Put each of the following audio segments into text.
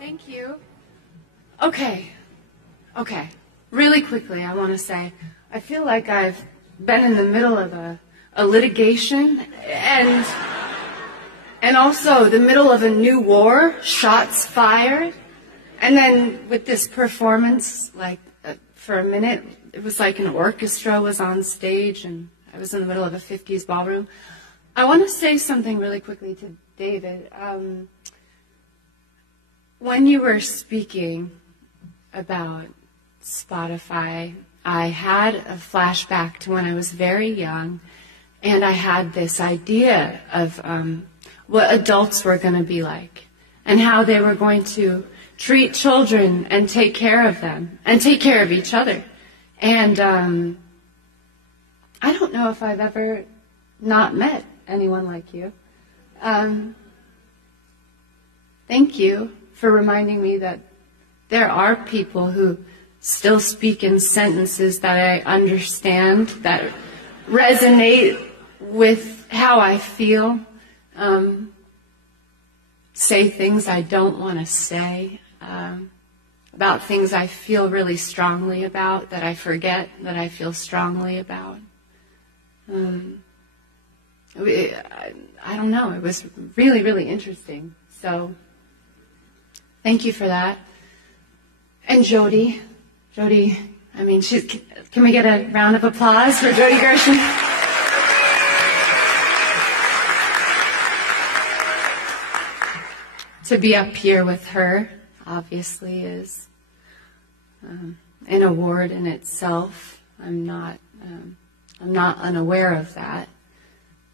Thank you. Okay. Really quickly, I want to say, I feel like I've been in the middle of a litigation and also the middle of a new war, shots fired, and then with this performance, like for a minute, it was like an orchestra was on stage and I was in the middle of a 50s ballroom. I want to say something really quickly to David. When you were speaking about Spotify, I had a flashback to when I was very young, and I had this idea of what adults were going to be like, and how they were going to treat children and take care of them, and take care of each other. And I don't know if I've ever not met anyone like you. Thank you for reminding me that there are people who still speak in sentences that I understand, that resonate with how I feel, say things I don't want to say, about things I feel really strongly about, that I forget that I feel strongly about. I don't know, it was really, really interesting. So, thank you for that. And Jody, I mean, can we get a round of applause for Jody Gershon? To be up here with her, obviously, is an award in itself. I'm not unaware of that.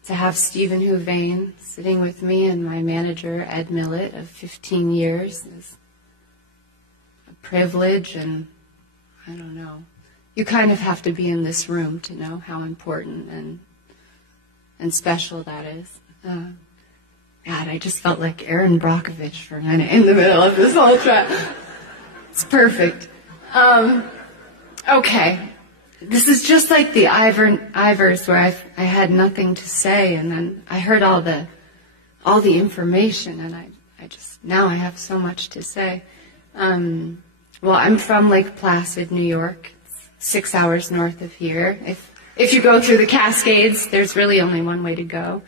To have Stephen Houvain sitting with me and my manager, Ed Millett, of 15 years is a privilege, and I don't know. You kind of have to be in this room to know how important and special that is. God, I just felt like Aaron Brockovich for a minute in the middle of this whole track. It's perfect. Okay. This is just like the Ivors where I had nothing to say, and then I heard all the information, and I just, now I have so much to say. Well, I'm from Lake Placid, New York. It's 6 hours north of here. If you go through the Cascades, there's really only one way to go.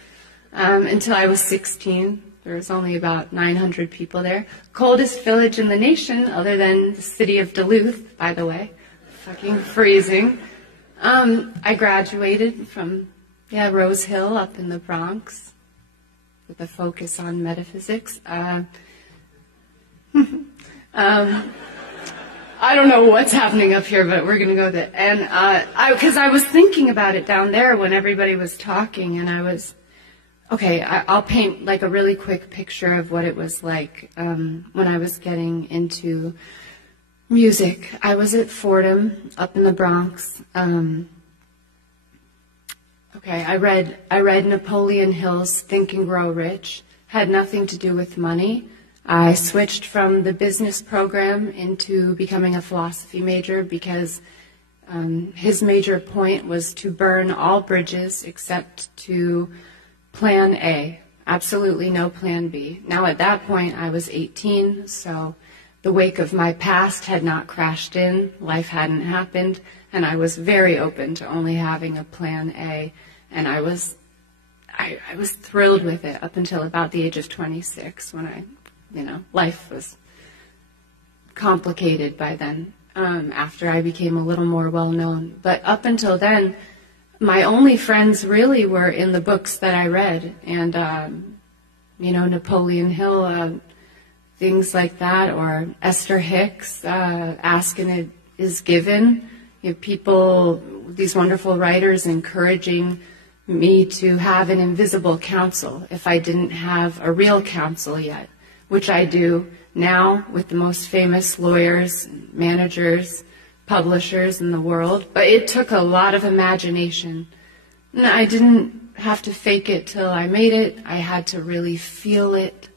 Until I was 16, there was only about 900 people there. Coldest village in the nation, other than the city of Duluth, by the way. Fucking freezing. I graduated from, Rose Hill up in the Bronx with a focus on metaphysics. I don't know what's happening up here, but we're going to go there. And because I was thinking about it down there when everybody was talking, and I was, okay, I'll paint like a really quick picture of what it was like when I was getting into music. I was at Fordham up in the Bronx. I read Napoleon Hill's Think and Grow Rich. Had nothing to do with money. I switched from the business program into becoming a philosophy major because his major point was to burn all bridges except to Plan A. Absolutely no Plan B. Now at that point I was 18, so the wake of my past had not crashed in, life hadn't happened, and I was very open to only having a Plan A, and I was thrilled with it up until about the age of 26 when life was complicated by then, after I became a little more well-known. But up until then, my only friends really were in the books that I read, and, Napoleon Hill, things like that, or Esther Hicks, Ask and It Is Given. People, these wonderful writers encouraging me to have an invisible counsel if I didn't have a real counsel yet, which I do now with the most famous lawyers, managers, publishers in the world. But it took a lot of imagination. And I didn't have to fake it till I made it. I had to really feel it.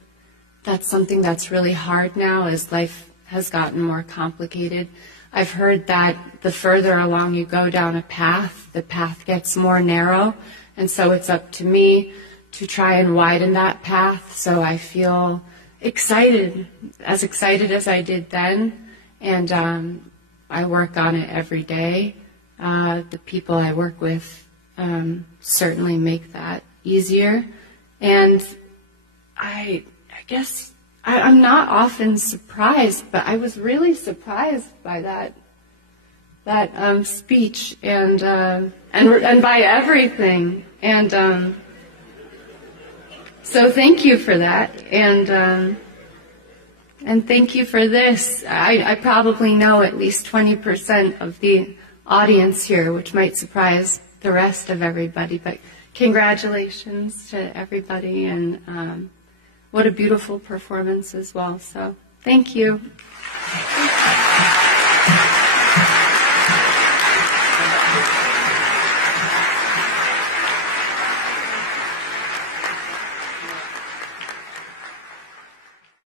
That's something that's really hard now as life has gotten more complicated. I've heard that the further along you go down a path, the path gets more narrow. And so it's up to me to try and widen that path. So I feel excited as excited as I did then, and I work on it every day. The people I work with certainly make that easier, and I guess I'm not often surprised, but I was really surprised by that speech and by everything, and so thank you for that, and thank you for this. I probably know at least 20% of the audience here, which might surprise the rest of everybody, but congratulations to everybody, and what a beautiful performance as well. So thank you.